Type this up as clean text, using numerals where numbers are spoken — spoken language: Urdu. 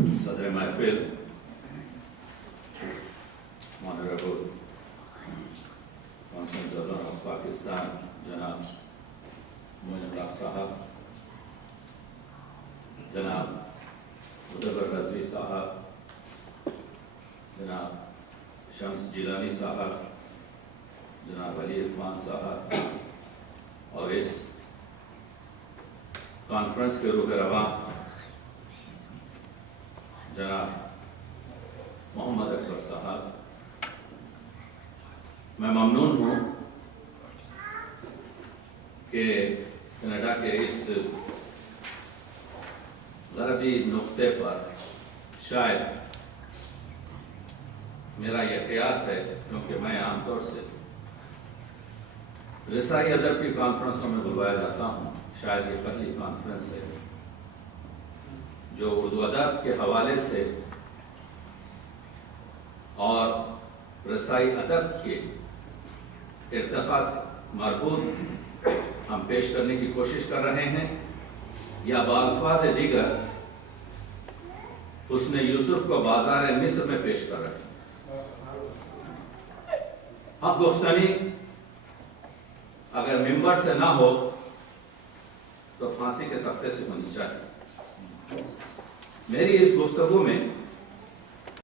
صدر محفل Honorable Consul General of Pakistan جناب معین الحق صاحب، جناب مدبر رضوی صاحب، جناب شمس جیلانی صاحب، جناب علی عثمان صاحب، اور اس کانفرنس کے روح رواں جناب محمد اکبر صاحب، میں ممنون ہوں کہ کینیڈا کے اس غربی نقطے پر شاید میرا یہ قیاس ہے، کیونکہ میں عام طور سے رسائی ادب کی کانفرنسوں میں بلوایا جاتا ہوں، شاید یہ پہلی کانفرنس ہے جو اردو ادب کے حوالے سے اور رسائی ادب کے ارتقاء سے مربوط ہم پیش کرنے کی کوشش کر رہے ہیں، یا بالفاظ دیگر حسن یوسف کو بازار مصر میں پیش کر رہے ہیں۔ اب گفتنی اگر ممبر سے نہ ہو تو پھانسی کے تختے سے ہونی چاہیے۔ میری اس گفتگو میں